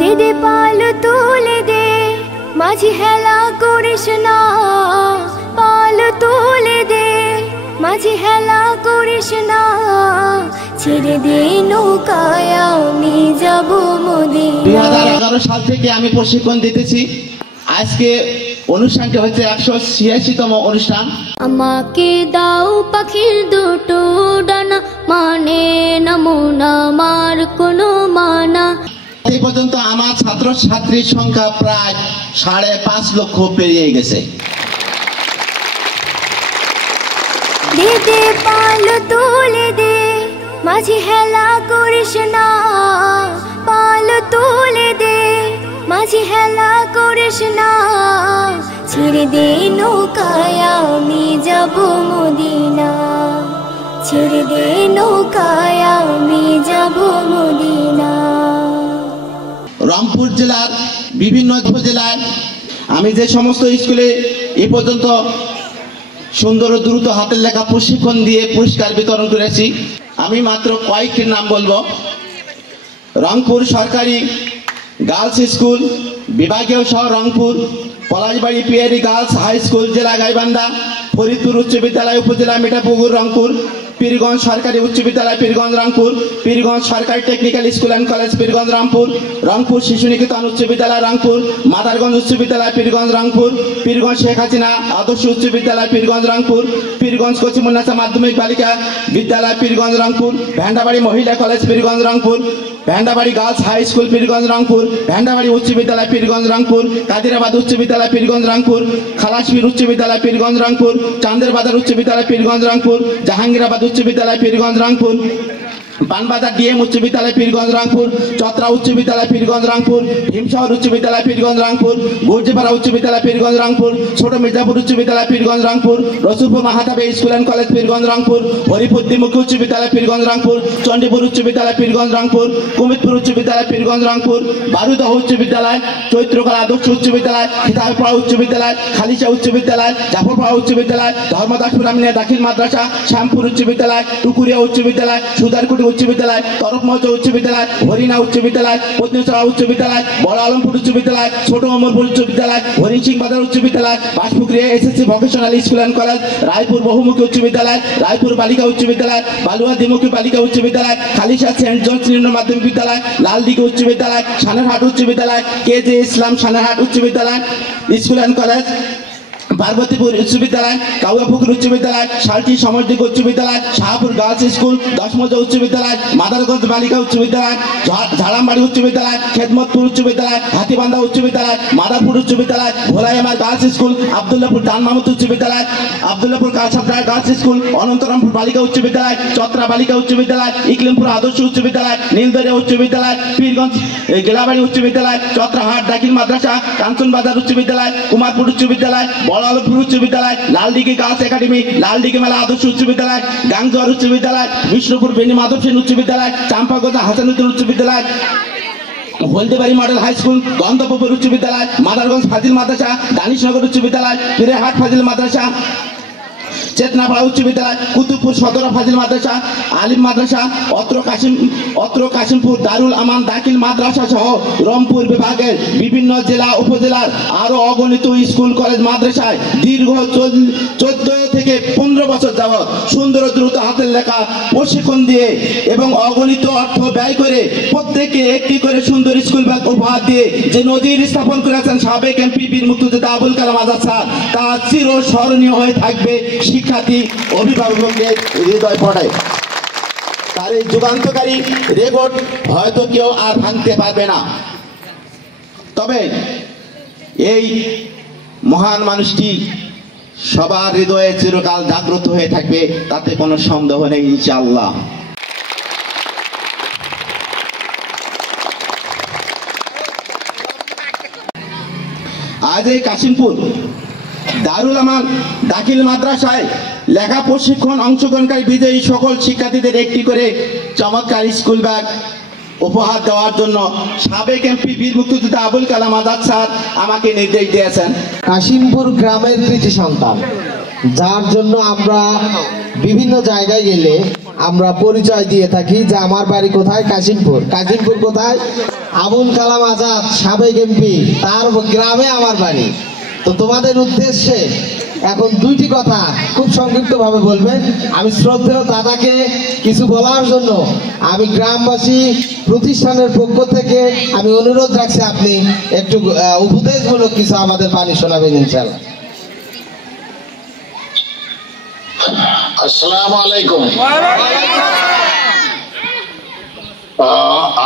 দে দে পাল তুলে দে, মাঝি হেলা করিস না। পাল তুলে দে, মাঝি হেলা করিস না। ছেড়ে দে নৌকায় আমি যাব মদিনা। 2011 সাল থেকে আমি প্রশিক্ষণ দিতেছি। আজকে অনুষ্ঠানটি হচ্ছে 186তম অনুষ্ঠান। আমাকে দাও পাখির দুটো ডানা, মানে না মোনা মার কোনো মানা। এই পর্যন্ত আমার ছাত্র ছাত্রীর সংখ্যা প্রায় 5.5 লক্ষ পেরিয়ে গেছে। দে দে পাল তুলে দে, মাঝি হেলা করিস না। পাল তুলে দে, মাঝি হেলা করিস না। ছেড়ে দে নৌকায় আমি যাব মদিনা। ছেড়ে দে নৌকায় আমি যাব মদিনা। রংপুর জেলার বিভিন্ন উপজেলায় আমি যে সমস্ত স্কুলে এ পর্যন্ত সুন্দর ও দ্রুত হাতের লেখা প্রশিক্ষণ দিয়ে পুরস্কার বিতরণ করেছি, আমি মাত্র কয়েকটির নাম বলবো। রংপুর সরকারি গার্লস স্কুল, বিভাগীয় শহর Rangpur, Palashbari Piyari girls high school, জেলা গাইবান্ধা, ফরিদপুর উচ্চ বিদ্যালয় উপজেলা মিঠাপুকুর রংপুর, পীরগঞ্জ সরকারি উচ্চ বিদ্যালয় পীরগঞ্জ রংপুর, পীরগঞ্জ সরকারি technical school and college Pirganj Rangpur, Rangpur শিশু নিকেতন উচ্চ বিদ্যালয় রংপুর, মাদারগঞ্জ উচ্চ বিদ্যালয় পীরগঞ্জ রংপুর, পীরগঞ্জ শেখ হাসিনা আদর্শ উচ্চ বিদ্যালয় পীরগঞ্জ রংপুর, পীরগঞ্জ কচিমুন্নাসা মাধ্যমিক বালিকা বিদ্যালয় পীরগঞ্জ রংপুর, ভেন্ডাবাড়ি মহিলা college Pirganj Rangpur, Bhendabari girls high school Pirganj Rangpur, Bhendabari উচ্চ বিদ্যালয় পীরগঞ্জ রংপুর, কাদিরাবাদ উচ্চ বিদ্যালয় পীরগঞ্জ রংপুর, খালাসপীর উচ্চ বিদ্যালয় পীরগঞ্জ রংপুর, চান্দের বাজার উচ্চ বিদ্যালয় পীরগঞ্জ রংপুর, জাহাঙ্গীরাবাদ উচ্চ বিদ্যালয় পীরগঞ্জ রংপুর, পানবাজার ডিএম উচ্চ বিদ্যালয় পীরগঞ্জ রংপুর, চত্রা উচ্চ বিদ্যালয় পীরগঞ্জ রংপুর, ভীমশহর উচ্চ বিদ্যালয় পীরগঞ্জ রংপুর, গুরজিপাড়া উচ্চ বিদ্যালয় পীরগঞ্জ রংপুর, ছোট মির্জাপুর উচ্চ বিদ্যালয় পীরগঞ্জ রংপুর, রসুলপুর মাহাতাবে school and college Pirganj Rangpur, Haripur দ্বিমুখী উচ্চ বিদ্যালয় পীরগঞ্জ রংপুর, চণ্ডীপুর উচ্চ বিদ্যালয় পীরগঞ্জ রংপুর, কুমিতপুর উচ্চ বিদ্যালয় পীরগঞ্জ রংপুর, বারুদহ উচ্চ বিদ্যালয়, চৈত্রকলা আদর্শ উচ্চ বিদ্যালয়, খিতাবপাড়া উচ্চ বিদ্যালয়, খালিশা উচ্চ বিদ্যালয়, জাফরপাড়া উচ্চ বিদ্যালয়, ধর্মদাসপুর আমিনিয়া দাখিল মাদ্রাসা, শ্যামপুর উচ্চ বিদ্যালয়, টুকুরিয়া উচ্চ বিদ্যালয়, সুদারকুটি উচ্চ বিদ্যালয়, তরফমৌজা উচ্চ বিদ্যালয়, হরিণা উচ্চ বিদ্যালয়, পত্নীচড়া উচ্চ বিদ্যালয়, বড় আলমপুর উচ্চ বিদ্যালয়, ছোট অমরপুর উচ্চ বিদ্যালয়, হরিণ সিং বাজার উচ্চ বিদ্যালয়, Baspukuria SSC vocational school and college, Raipur বহুমুখী উচ্চ বিদ্যালয়, রায়পুর বালিকা উচ্চ বিদ্যালয়, বালুয়া দ্বিমুখী বালিকা উচ্চ বিদ্যালয়, খালিশা সেন্ট জনস নিম্ন মাধ্যমিক বিদ্যালয়, লালদিঘি উচ্চ বিদ্যালয়, সানেরহাট উচ্চ বিদ্যালয়, কেজে ইসলাম সানেরহাট উচ্চ বিদ্যালয় স্কুল অ্যান্ড কলেজ, পার্বতীপুর উচ্চ বিদ্যালয়, কাউয়াপুকুর উচ্চ বিদ্যালয়, শালটি সমাজদিক উচ্চ বিদ্যালয়, শাহপুর গার্লস স্কুল, দশমৌজা উচ্চ বিদ্যালয়, মাদারগঞ্জ বালিকা উচ্চ বিদ্যালয়, ঝাড়ামবাড়ি উচ্চ বিদ্যালয়, খেদমতপুর উচ্চ বিদ্যালয়, হাতিবান্ধা উচ্চ বিদ্যালয়, মাদারপুর উচ্চ বিদ্যালয়, ভোলাইমার গার্লস স্কুল, আবদুল্লাপুর দান মাহমুদ উচ্চ বিদ্যালয়, আবদুল্লাপুর কালসাপড়া গার্লস স্কুল, অনন্তরামপুর বালিকা উচ্চ বিদ্যালয়, চত্রা বালিকা উচ্চ বিদ্যালয়, ইকলিমপুর আদর্শ উচ্চ বিদ্যালয়, নীলদরিয়া উচ্চ বিদ্যালয়, পীরগঞ্জ গেলাবাড়ি উচ্চ বিদ্যালয়, চত্রাহাট দাখিল মাদ্রাসা, কাঞ্চনবাজার উচ্চ বিদ্যালয়, কুমারপুর উচ্চ বিদ্যালয়, আলমপুর উচ্চ বিদ্যালয়, লালদিঘি গার্লস একাডেমি, লালদিঘি মেলা আদর্শ উচ্চ বিদ্যালয়, গাংজোয়ার উচ্চ বিদ্যালয়, বিষ্ণুপুর বেনি মাধব সেন উচ্চ বিদ্যালয়, চাম্পাগোজা হাসানুদ্দিন উচ্চ বিদ্যালয়, হলদিবাড়ি মডেল হাই স্কুল, গন্ধপুর উচ্চ বিদ্যালয়, মাদারগঞ্জ ফাজিল মাদ্রাসা, দানিশনগর উচ্চ বিদ্যালয়, পিরেহাট ফাজিল মাদ্রাসা, চেতনাপাড়া উচ্চ বিদ্যালয়, কুতুবপুর সদর ফাজিল মাদ্রাসা, আলিম মাদ্রাসা, অত্র কাশিমপুর দারুল আমান দাখিল মাদ্রাসা সহ রংপুর বিভাগের বিভিন্ন জেলা উপজেলার আরো অগণিত স্কুল কলেজ মাদ্রাসায় দীর্ঘ 14 থেকে 15 বছর যাবৎ সুন্দর দ্রুত হাতের লেখা প্রশিক্ষণ দিয়ে এবং অগণিত অর্থ ব্যয় করে প্রত্যেককে একটি করে সুন্দর স্কুল ব্যাগ উপহার দিয়ে যে নজির স্থাপন করেছেন সাবেক এমপি বীর মুক্তিযোদ্ধা আবুল কালাম আজাদ স্যার, তা চিরস্মরণীয় হয়ে থাকবে শিক্ষার্থী অভিভাবকদের হৃদয় পড়ে। তার এই যুগান্তকারী রেকর্ড হয়তো কেউ আর ভাঙতে পারবে না। তবে এই মহান মানুষটি সবার হৃদয়ে চিরকাল জাগ্রত হয়ে থাকবে, তাতে কোনো সন্দেহ নেই ইনশাআল্লাহ। আজ এই কাশিমপুর দারুল আমান দাখিল মাদ্রাসায় লেখা প্রশিক্ষণ অংশগ্রহণকারী বিজয়ী সকল শিক্ষার্থীদের একটি করে চমৎকার স্কুল ব্যাগ উপহার দেওয়ার জন্য সাবেক এমপি বীর মুক্তিযোদ্ধা আবুল কালাম আজাদ স্যার আমাকে নির্দেশ দিয়েছেন। কাশিমপুর গ্রামের কৃতি সন্তান, যার জন্য আমরা বিভিন্ন জায়গায় গেলে আমরা পরিচয় দিয়ে থাকি যে আমার বাড়ি কোথায়, কাশিমপুর। কাশিমপুর কোথায়? আবুল কালাম আজাদ সাবেক এমপি, তার গ্রামে আমার বাড়ি। তো তোমাদের উদ্দেশ্যে এখন দুইটি কথা খুব সংক্ষিপ্ত ভাবে বলবেন। আমি শ্রদ্ধেয় দাদাকে কিছু বলার জন্য আমি গ্রামবাসী প্রতিষ্ঠানের পক্ষ থেকে আমি অনুরোধ রাখছি, আপনি একটু উপদেশমূলক কিছু আমাদের বাণী শোনাবেন ইনশাআল্লাহ। আসসালামু আলাইকুম।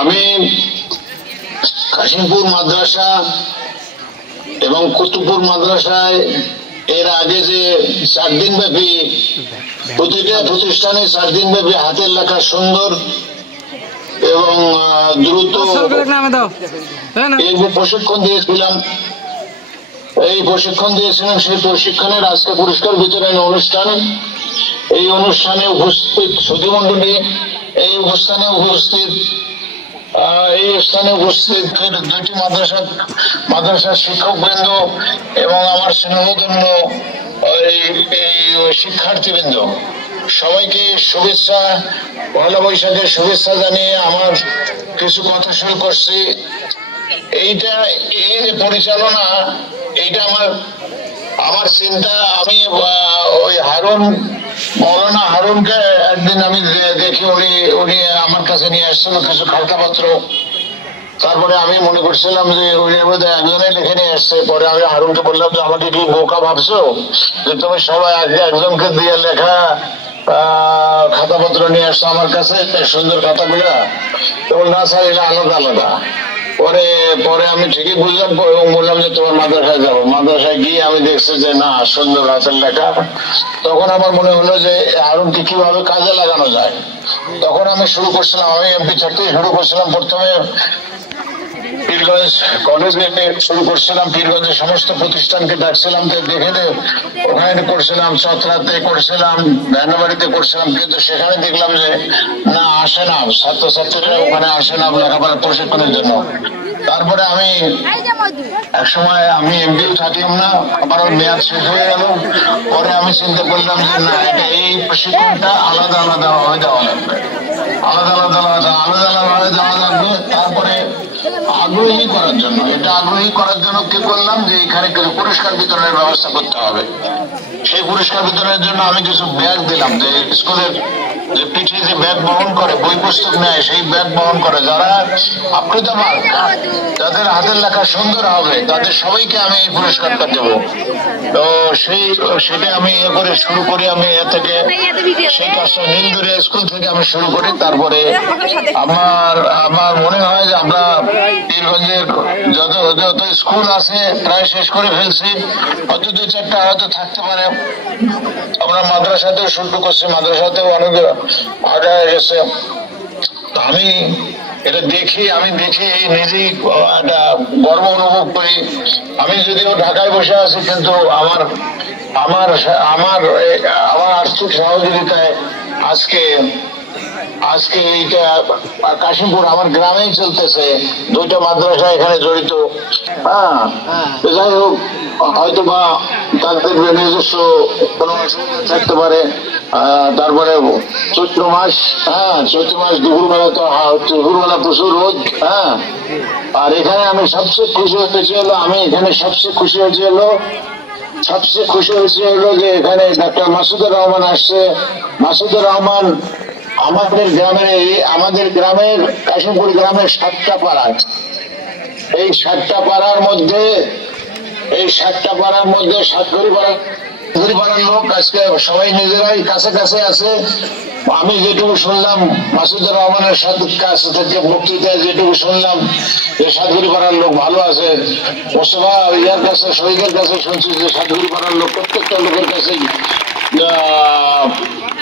আমি কাশিমপুর মাদ্রাসা এবং কুতুবপুর মাদ্রাসায় এর আগে যে 4 দিন ব্যাপী প্রতিটা প্রতিষ্ঠানে 4 দিন ব্যাপী হাতের লেখা সুন্দর এবং দ্রুত এই প্রশিক্ষণ দিয়েছিলাম, সেই প্রশিক্ষণের আজকে পুরস্কার বিতরণ অনুষ্ঠান। এই অনুষ্ঠানে উপস্থিত সুধীমণ্ডলী, এই স্থানে উপস্থিত দুইটি মাদ্রাসার শিক্ষকবৃন্দ এবং আমার স্নেহধন্য এই শিক্ষার্থীবৃন্দ, সবাইকে শুভেচ্ছা, পয়লা বৈশাখের শুভেচ্ছা জানিয়ে আমার কিছু কথা শুরু করছি। এই যে পরিচালনা, এইটা আমার চিন্তা। আমি ওই মৌলানা হারুনকে একদিন আমি দেখি, উনি আমার কাছে নিয়ে আসছিল কিছু খাতাপত্র। তারপরে আমি মনে করছিলাম যে উনি বোধহয় একজনে লিখে নিয়ে আসছে। পরে আমি হারুনকে বললাম যে আমাকে কি বোকা ভাবছো যে তুমি সবাই আগে একজনকে দিয়ে লেখা খাতাপত্র নিয়ে আসছো আমার কাছে, সুন্দর খাতাগুলা। তো না স্যার, এটা আলাদা আলাদা। পরে আমি ঠিকই বুঝলাম এবং বললাম যে তোমার মাদ্রাসায় যাবো। মাদ্রাসায় গিয়ে আমি দেখছি যে না, সুন্দর হাতের লেখা। তখন আমার মনে হলো যে হারুনকে কিভাবে কাজে লাগানো যায়। তখন আমি শুরু করছিলাম, আমি এমপি থাকতেই শুরু করছিলাম। প্রথমে পীরগঞ্জ কলেজে শুরু করছিলাম, পীরগঞ্জের সমস্ত প্রতিষ্ঠানকে ডাকছিলাম, দেখে ওখানে করছিলাম, চতরাতে করছিলাম, ভ্যানাবাড়িতে করছিলাম। কিন্তু সেখানে দেখলাম যে না, আসে না, ছাত্রছাত্রীরা ওখানে আসে না লেখাপড়া প্রশিক্ষণের জন্য। তারপরে আমি এক সময় আমি এমপিও থাকলাম না, আমার মেয়াদ শেষ হয়ে গেল। পরে আমি চিন্তা করলাম যে না, এটা এই প্রশিক্ষণটা আলাদা আলাদা ভাবে দেওয়া লাগবে, আলাদা আলাদা ভাবে দেওয়া লাগবে। তারপরে আগ্রহী করার জন্য কি করলাম যে এখানে কিছু পুরস্কার বিতরণের ব্যবস্থা করতে হবে। সেই পুরস্কার বিতরণের জন্য আমি কিছু ব্যাগ দিলাম, যে স্কুলের যে পিঠে যে ব্যাগ বহন করে, বই পুস্তক নেয়, সেই ব্যাগ বহন করে যারা আপ্রীতমান, যাদের হাতের লেখা সুন্দর হবে, তাদের সবাইকে আমি এই পুরস্কারটা দেবো। তো সেটা আমি শুরু করি। আমি এ থেকে সেই কাজটা নীলদুরিয়া স্কুল থেকে আমি শুরু করি। তারপরে আমার মনে হয় যে আমরা পীরগঞ্জের যত স্কুল আছে প্রায় শেষ করে ফেলছি, হয়তো 2-4টা হয়তো থাকতে পারে। আমরা মাদ্রাসাতেও শুরু করছি, মাদ্রাসাতেও অনেক আগে হয়ে গেছে। তো আমি এটা দেখি নিজেই একটা গর্ব অনুভব করি। আমি যদিও ঢাকায় বসে আছি, কিন্তু আমার আর্থিক সহযোগিতায় আজকে এইটা কাশিমপুর আমার গ্রামেই চলতেছে। 2টা মাদ্রাসা এখানে জড়িত। যাই হোক, হয়তো বা তাদের নিজস্ব কোনো থাকতে পারে। তারপরে চৈত্র মাস দুপুরবেলা প্রচুর রোদ। আর এখানে আমি সবচেয়ে খুশি হয়েছে হলো যে এখানে ডাক্তার মাসুদুর রহমান আসছে। মাসুদুর রহমান আমাদের গ্রামের কাশিমপুর গ্রামের 7টা পাড়া, এই 7টা পাড়ার মধ্যে সাতঘড়ি পাড়ার লোক আজকে সবাই নিজেরাই কাছে আছে। আমি যেটুকু শুনলাম মাসুদুর রহমানের কাছে থেকে বক্তৃতায় যেটুকু শুনলাম যে সাতঘড়ি পাড়ার লোক ভালো আছে। মোস্তফা ইয়ার কাছে, শহীদের কাছে শুনছি যে সাতঘড়ি পাড়ার লোক প্রত্যেকটা লোকের কাছে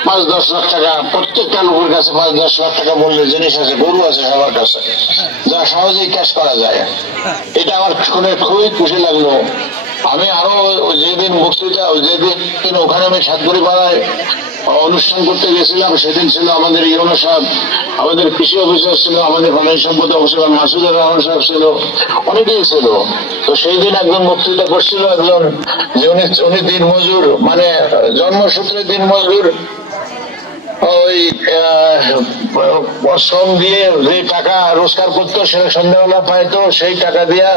5-10 লাখ টাকা, প্রত্যেকটা লোকের কাছে 5-10 লাখ টাকা মূল্যের জিনিস আছে, গরু আছে সবার কাছে, যা সহজেই ক্যাশ করা যায়। এটা আমার শুনে খুবই খুশি লাগলো। আমি আরো যেদিন ওখানে আমি সাতঘড়ি পাড়ায় অনুষ্ঠান করতে গেছিলাম, সেদিন ছিল আমাদের ইউনো সাহেব, আমাদের কৃষি অফিসার ছিল, আমাদের পানি সম্পদ অফিসার মাসুদুর রহমান সাহেব ছিল, অনেকেই ছিল। তো সেই দিন একজন বক্তৃতা করছিল, একজন যে উনি দিনমজুর, মানে জন্মসূত্রে দিনমজুর, ওই শ্রম দিয়ে যে টাকা রোজগার করতো সেটা সন্ধ্যাবেলা পাইতো, সেই টাকা দিয়া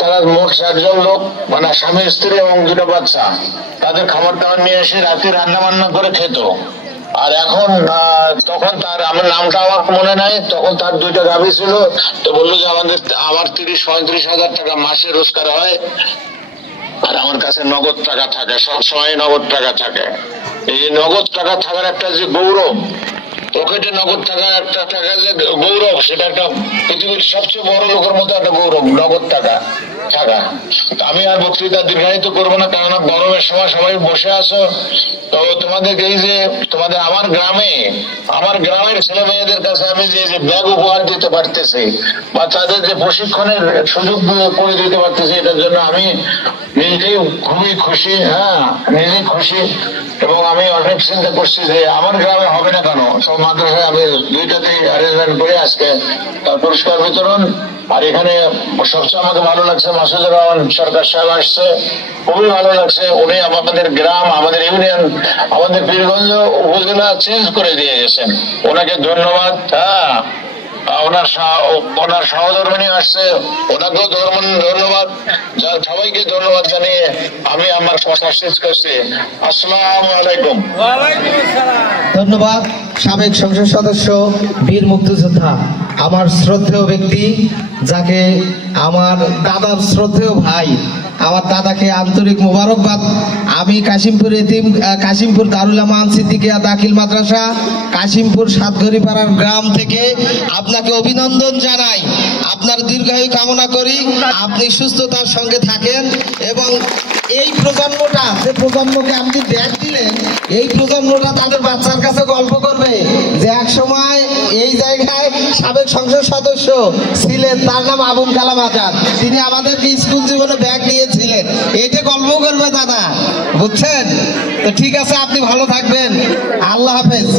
তারা মোট 60 জন লোক, মানে স্বামী স্ত্রী এবং 2টা বাচ্চা, তাদের খাবার দাবার নিয়ে এসে রাতে রান্না বান্না করে খেত। আর এখন তখন তার, আমার নামটা আমার মনে নাই, তখন তার 2টা গাভী ছিল। তো বললো যে আমার 30-35 হাজার টাকা মাসে রোজগার হয়, আর আমার কাছে নগদ টাকা থাকে, সবসময় নগদ টাকা থাকে। এই নগদ টাকা থাকার একটা যে গৌরব, পকেটে নগদ থাকার একটা টাকা যে গৌরব, সেটা একটা পৃথিবীর সবচেয়ে বড় লোকের মতো একটা গৌরব, নগদ টাকা থাকা। আমি আর বক্তৃতা দীর্ঘায়িত করবো না, কেননা গরমের সময় সবাই বসে আছো। তো তোমাদেরকে এই যে আমার গ্রামের ছেলে মেয়েদের কাছে আমি যে ব্যাগ উপহার দিতে পারতেছি, বা তাদের যে প্রশিক্ষণের সুযোগ করে দিতে পারতেছি, এটার জন্য আমি নিজেই খুবই খুশি। নিজেই খুশি। এবং আমি অনেক চিন্তা করছি যে আমার গ্রামে হবে না কেন, সব মাদ্রাসায় আমি 2টাতেই অ্যারেঞ্জমেন্ট করে আজকে পুরস্কার বিতরণ। আর এখানে সবচেয়ে আমাকে ভালো লাগছে, মাসুদুর রহমান সরকার সাহেব আসছে, খুবই ভালো লাগছে। উনি আমাদের গ্রাম, আমাদের ইউনিয়ন, আমাদের পীরগঞ্জ উপজেলা চেঞ্জ করে দিয়ে গেছেন, ওনাকে ধন্যবাদ। ওনার সহধর্মিনী আসছে, ওনাকেও ধন্যবাদ। সবাইকে ধন্যবাদ জানিয়ে আমি আমার কথা শেষ করছি। আসসালামু আলাইকুম। ধন্যবাদ। সাবেক সংসদ সদস্য, বীর মুক্তিযোদ্ধা, আমার শ্রদ্ধেয় ব্যক্তি, যাকে আমার দাদার শ্রদ্ধেয় ভাই, আমার দাদাকে আন্তরিক মোবারকবাদ। আমি কাশিমপুর দারুল আমান সিদ্দিকিয়া দাখিল মাদ্রাসা, কাশিমপুর সাতঘড়িপাড়ার গ্রাম থেকে আপনাকে অভিনন্দন জানাই। আপনার দীর্ঘায়ু কামনা করি, আপনি সুস্থতার সঙ্গে থাকেন। এবং এই প্রজন্মটা, যে প্রজন্মকে আপনি ব্যাগ দিলেন, এই প্রজন্মটা তাদের বাচ্চার কাছে গল্প করবে যে এক সময় এই জায়গায় সাবেক সংসদ সদস্য ছিলেন, তার নাম আবুল কালাম আজাদ, তিনি আমাদেরকে স্কুল জীবনে ব্যাগ নিয়েছিলেন। এইটা গল্প করবে দাদা, বুঝছেন? তো ঠিক আছে, আপনি ভালো থাকবেন। আল্লাহ হাফেজ।